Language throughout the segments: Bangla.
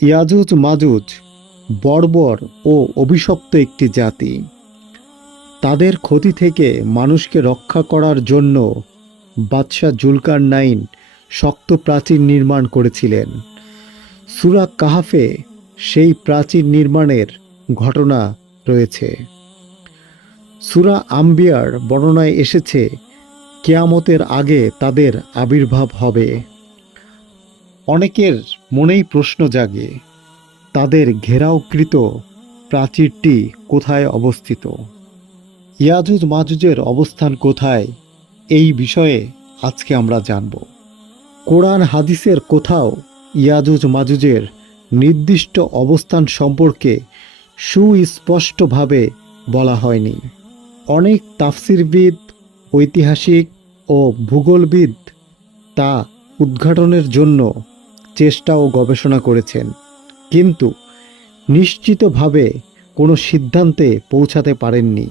ইয়াজুজ মাজুজ বর্বর ও অভিশপ্ত একটি জাতি। তাদের ক্ষতি থেকে মানুষকে রক্ষা করার জন্য বাদশাহ জুলকারনাইন শক্ত প্রাচীর নির্মাণ করেছিলেন। সূরা কাহফে সেই প্রাচীর নির্মাণের ঘটনা রয়েছে। সূরা আম্বিয়ার বর্ণনায় এসেছে, কিয়ামতের আগে তাদের আবির্ভাব হবে। অনেকের মনেই প্রশ্ন জাগে, তাদের ঘেরাওকৃত প্রাচীরটি কোথায় অবস্থিত? ইয়াজুজ মাজুজের অবস্থান কোথায়, এই বিষয়ে আজকে আমরা জানব। কোরআন হাদিসের কোথাও ইয়াজুজ মাজুজের নির্দিষ্ট অবস্থান সম্পর্কে সুস্পষ্টভাবে বলা হয়নি। অনেক তাফসিরবিদ, ঐতিহাসিক ও ভূগোলবিদ তা উদ্ঘাটনের জন্য চেষ্টা ও গবেষণা করেছেন, কিন্তু নিশ্চিতভাবে কোনো সিদ্ধান্তে পৌঁছাতে পারেননি।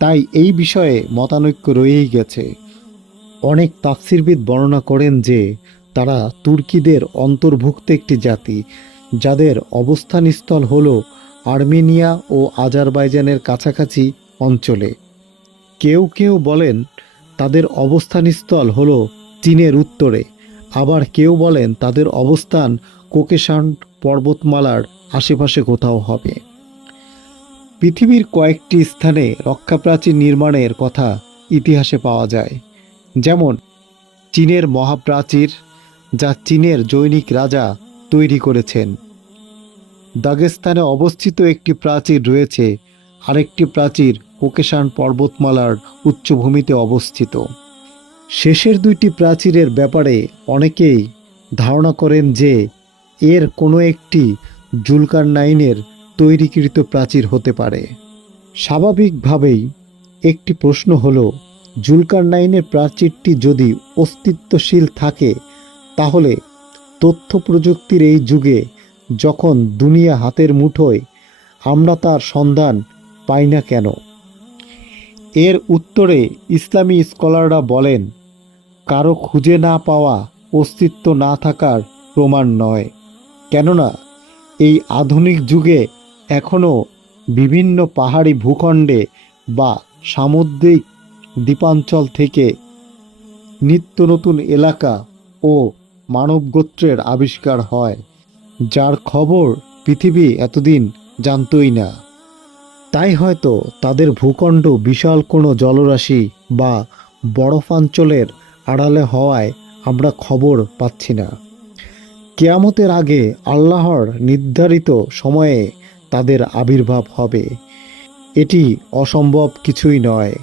তাই এই বিষয়ে মতানৈক্য রয়েই গেছে। অনেক তাফসিরবিদ বর্ণনা করেন যে তারা তুর্কিদের অন্তর্ভুক্ত একটি জাতি, যাদের অবস্থানস্থল হল আর্মেনিয়া ও আজারবাইজানের কাছাকাছি অঞ্চলে। কেউ কেউ বলেন তাদের অবস্থানস্থল হল চীনের উত্তরে, আবার কেউ বলেন তাদের অবস্থান কোকেশান পর্বতমালার আশেপাশে কোথাও হবে। পৃথিবীর কয়েকটি স্থানে রক্ষাপ্রাচীর নির্মাণের কথা ইতিহাসে পাওয়া যায়, যেমন চীনের মহাপ্রাচীর, যা চীনের জৈনিক রাজা তৈরি করেছেন। দাগেস্তানে অবস্থিত একটি প্রাচীর রয়েছে, আরেকটি প্রাচীর কোকেশান পর্বতমালার উচ্চভূমিতে অবস্থিত। শেষের দুইটি প্রাচীরের ব্যাপারে অনেকেই ধারণা করেন যে এর কোনো একটি জুলকারনাইনের তৈরিকৃত প্রাচীর হতে পারে। স্বাভাবিকভাবেই একটি প্রশ্ন হল, জুলকারনাইনের প্রাচীরটি যদি অস্তিত্বশীল থাকে, তাহলে তথ্য প্রযুক্তির এই যুগে, যখন দুনিয়া হাতের মুঠোয়, আমরা তার সন্ধান পাই না কেন? এর উত্তরে ইসলামী স্কলাররা বলেন, কারো খুঁজে না পাওয়া অস্তিত্ব না থাকার প্রমাণ নয়। কেননা এই আধুনিক যুগে এখনও বিভিন্ন পাহাড়ি ভূখণ্ডে বা সামুদ্রিক দ্বীপাঞ্চল থেকে নিত্য নতুন এলাকা ও মানবগোত্রের আবিষ্কার হয়, যার খবর পৃথিবী এতদিন জানতই না। তাই হয়তো তাদের ভূখণ্ড বিশাল কোনো জলরাশি বা বরফাঞ্চলের আড়ালে হওয়ায় আমরা খবর পাচ্ছি না। কিয়ামতের আগে আল্লাহর নির্ধারিত সময়ে তাদের আবির্ভাব হবে। এটি অসম্ভব কিছুই নয়।